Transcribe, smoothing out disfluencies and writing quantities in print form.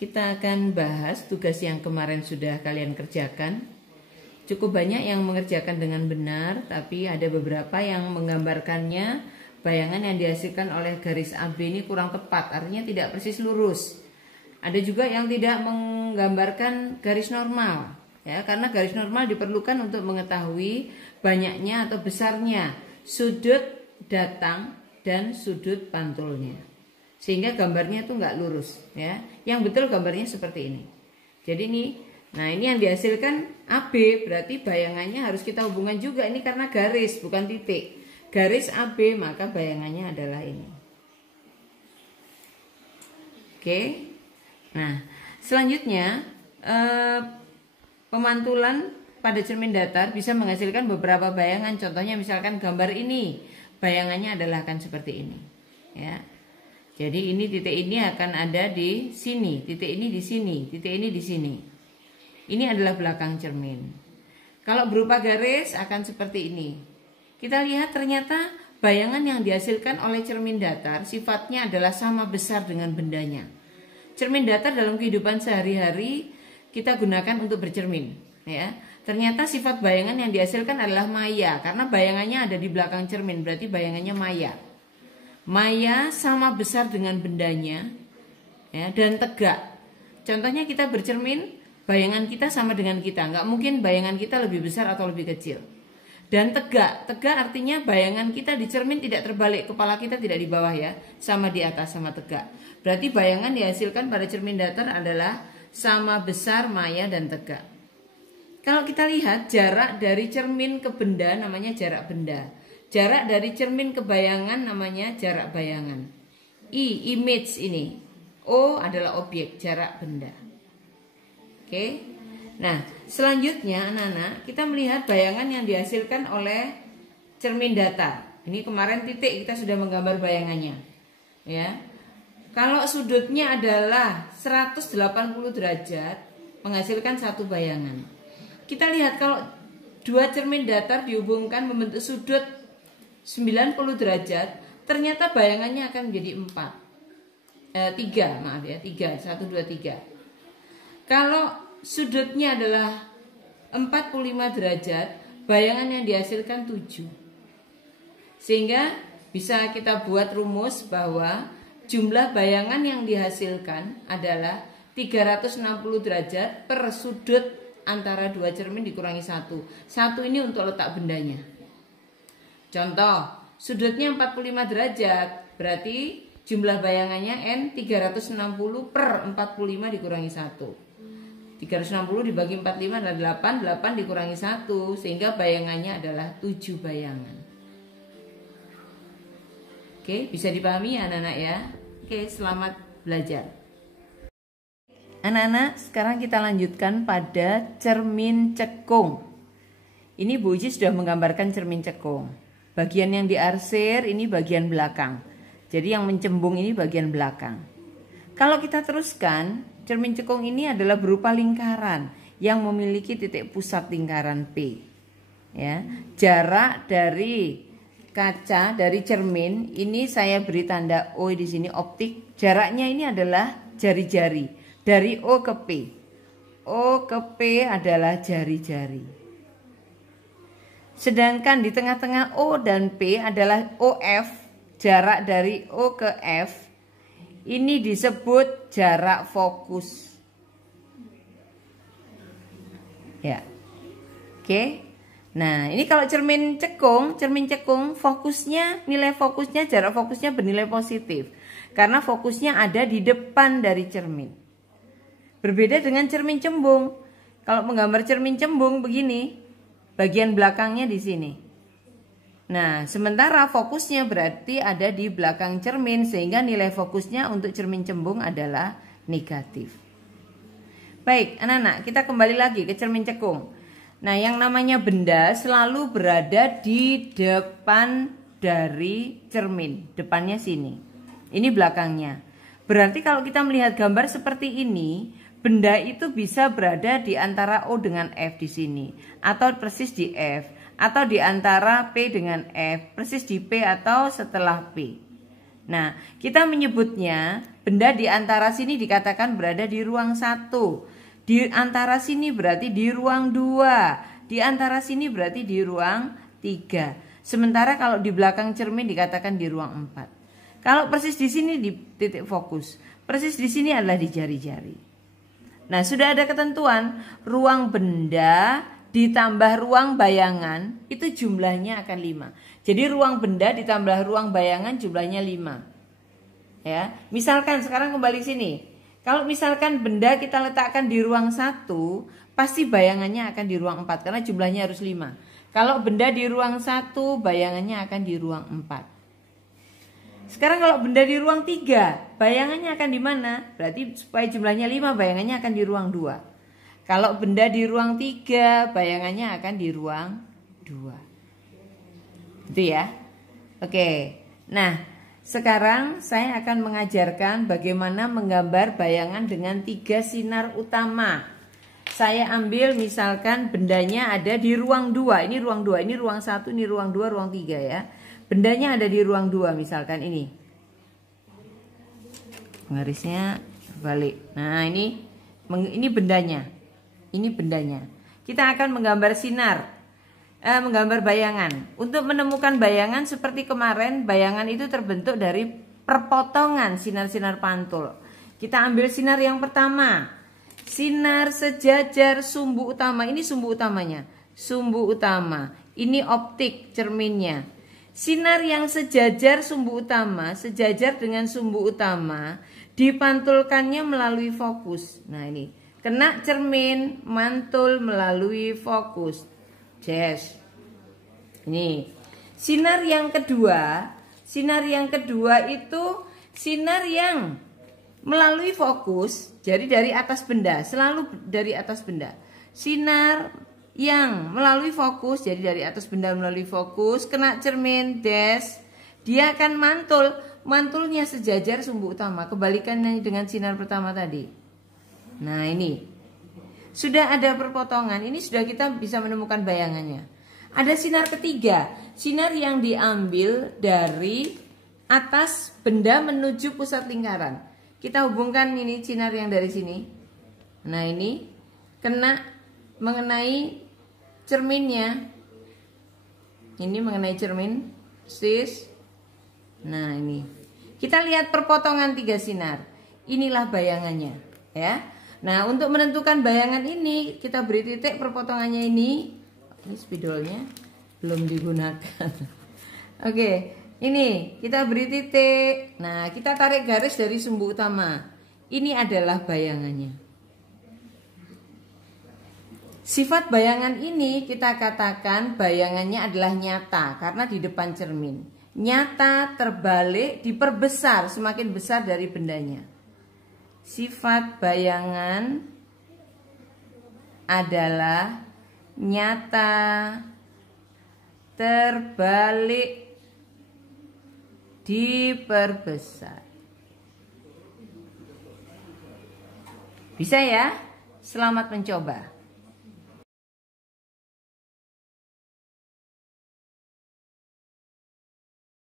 Kita akan bahas tugas yang kemarin sudah kalian kerjakan. Cukup banyak yang mengerjakan dengan benar, tapi ada beberapa yang menggambarkannya bayangan yang dihasilkan oleh garis AB ini kurang tepat, artinya tidak persis lurus. Ada juga yang tidak menggambarkan garis normal, ya, karena garis normal diperlukan untuk mengetahui banyaknya atau besarnya sudut datang dan sudut pantulnya, sehingga gambarnya itu nggak lurus, ya. Yang betul gambarnya seperti ini. Jadi ini, nah ini yang dihasilkan AB, berarti bayangannya harus kita hubungkan juga ini karena garis bukan titik. Garis AB, maka bayangannya adalah ini. Oke. Nah, selanjutnya pemantulan pada cermin datar bisa menghasilkan beberapa bayangan. Contohnya misalkan gambar ini, bayangannya adalah akan seperti ini, ya. Jadi ini titik ini akan ada di sini, titik ini di sini, titik ini di sini. Ini adalah belakang cermin. Kalau berupa garis akan seperti ini. Kita lihat ternyata bayangan yang dihasilkan oleh cermin datar sifatnya adalah sama besar dengan bendanya. Cermin datar dalam kehidupan sehari-hari kita gunakan untuk bercermin, ya. Ternyata sifat bayangan yang dihasilkan adalah maya, karena bayangannya ada di belakang cermin, berarti bayangannya maya. Maya sama besar dengan bendanya, ya, dan tegak. Contohnya kita bercermin, bayangan kita sama dengan kita, nggak mungkin bayangan kita lebih besar atau lebih kecil. Dan tegak, tegak artinya bayangan kita di cermin tidak terbalik, kepala kita tidak di bawah, ya, sama di atas, sama tegak. Berarti bayangan dihasilkan pada cermin datar adalah sama besar, maya, dan tegak. Kalau kita lihat jarak dari cermin ke benda namanya jarak benda. Jarak dari cermin ke bayangan namanya jarak bayangan. I, image ini. O adalah objek, jarak benda. Oke. Nah, selanjutnya anak-anak, kita melihat bayangan yang dihasilkan oleh cermin datar. Ini kemarin titik kita sudah menggambar bayangannya, ya. Kalau sudutnya adalah 180 derajat, menghasilkan satu bayangan. Kita lihat kalau dua cermin datar dihubungkan membentuk sudut 90 derajat, ternyata bayangannya akan menjadi 3, 1, 2, 3. Kalau sudutnya adalah 45 derajat, bayangan yang dihasilkan 7. Sehingga bisa kita buat rumus bahwa jumlah bayangan yang dihasilkan adalah 360 derajat per sudut antara dua cermin dikurangi 1. 1 ini untuk letak bendanya. Contoh, sudutnya 45 derajat, berarti jumlah bayangannya N 360 per 45 dikurangi 1. 360 dibagi 45 adalah 8, 8 dikurangi 1, sehingga bayangannya adalah 7 bayangan. Oke, bisa dipahami ya anak-anak ya? Oke, selamat belajar. Anak-anak, sekarang kita lanjutkan pada cermin cekung. Ini Bu Uci sudah menggambarkan cermin cekung. Bagian yang diarsir ini bagian belakang. Jadi yang mencembung ini bagian belakang. Kalau kita teruskan, cermin cekung ini adalah berupa lingkaran yang memiliki titik pusat lingkaran P. Ya, jarak dari kaca dari cermin ini saya beri tanda O di sini optik. Jaraknya ini adalah jari-jari dari O ke P. O ke P adalah jari-jari. Sedangkan di tengah-tengah O dan P adalah OF, jarak dari O ke F. Ini disebut jarak fokus. Ya. Oke. Nah, ini kalau cermin cekung fokusnya, nilai fokusnya, jarak fokusnya bernilai positif. Karena fokusnya ada di depan dari cermin. Berbeda dengan cermin cembung. Kalau menggambar cermin cembung begini, bagian belakangnya di sini. Nah, sementara fokusnya berarti ada di belakang cermin, sehingga nilai fokusnya untuk cermin cembung adalah negatif. Baik, anak-anak, kita kembali lagi ke cermin cekung. Nah, yang namanya benda selalu berada di depan dari cermin, depannya sini. Ini belakangnya. Berarti kalau kita melihat gambar seperti ini, benda itu bisa berada di antara O dengan F di sini, atau persis di F. Atau di antara P dengan F, persis di P atau setelah P. Nah, kita menyebutnya benda di antara sini dikatakan berada di ruang 1. Di antara sini berarti di ruang 2. Di antara sini berarti di ruang 3. Sementara kalau di belakang cermin dikatakan di ruang 4. Kalau persis di sini di titik fokus, persis di sini adalah di jari-jari. Nah, sudah ada ketentuan ruang benda ditambah ruang bayangan itu jumlahnya akan 5. Jadi ruang benda ditambah ruang bayangan jumlahnya 5. Ya, misalkan sekarang kembali sini. Kalau misalkan benda kita letakkan di ruang 1, pasti bayangannya akan di ruang 4 karena jumlahnya harus 5. Kalau benda di ruang 1, bayangannya akan di ruang 4. Sekarang kalau benda di ruang 3, bayangannya akan di mana? Berarti supaya jumlahnya 5, bayangannya akan di ruang 2. Kalau benda di ruang 3, bayangannya akan di ruang 2. Itu ya. Oke. Nah, sekarang saya akan mengajarkan bagaimana menggambar bayangan dengan 3 sinar utama. Saya ambil misalkan bendanya ada di ruang 2. Ini ruang 2, ini ruang 1, ini ruang 2, ruang 3 ya. Bendanya ada di ruang 2 misalkan ini. Garisnya balik. Nah, ini bendanya. Ini bendanya. Kita akan menggambar sinar. Menggambar bayangan. Untuk menemukan bayangan seperti kemarin, bayangan itu terbentuk dari perpotongan sinar-sinar pantul. Kita ambil sinar yang pertama. Sinar sejajar sumbu utama. Ini sumbu utamanya. Sumbu utama. Ini optik cerminnya. Sinar yang sejajar sumbu utama, sejajar dengan sumbu utama, dipantulkannya melalui fokus. Nah, ini kena cermin, mantul melalui fokus. Yes. Ini sinar yang kedua. Sinar yang kedua itu sinar yang melalui fokus. Jadi dari atas benda, selalu dari atas benda. Sinar yang melalui fokus, jadi dari atas benda melalui fokus, kena cermin, dash. Dia akan mantul. Mantulnya sejajar sumbu utama. Kebalikannya dengan sinar pertama tadi. Nah, ini sudah ada perpotongan, ini sudah kita bisa menemukan bayangannya. Ada sinar ketiga, sinar yang diambil dari atas benda menuju pusat lingkaran. Kita hubungkan ini sinar yang dari sini. Nah, ini kena mengenai cerminnya. Ini mengenai cermin, sis. Nah, ini. Kita lihat perpotongan 3 sinar. Inilah bayangannya, ya. Nah, untuk menentukan bayangan ini, kita beri titik perpotongannya ini. Ini spidolnya belum digunakan. Oke, ini kita beri titik. Nah, kita tarik garis dari sumbu utama. Ini adalah bayangannya. Sifat bayangan ini kita katakan bayangannya adalah nyata karena di depan cermin. Nyata, terbalik, diperbesar semakin besar dari bendanya. Sifat bayangan adalah nyata, terbalik, diperbesar. Bisa ya? Selamat mencoba.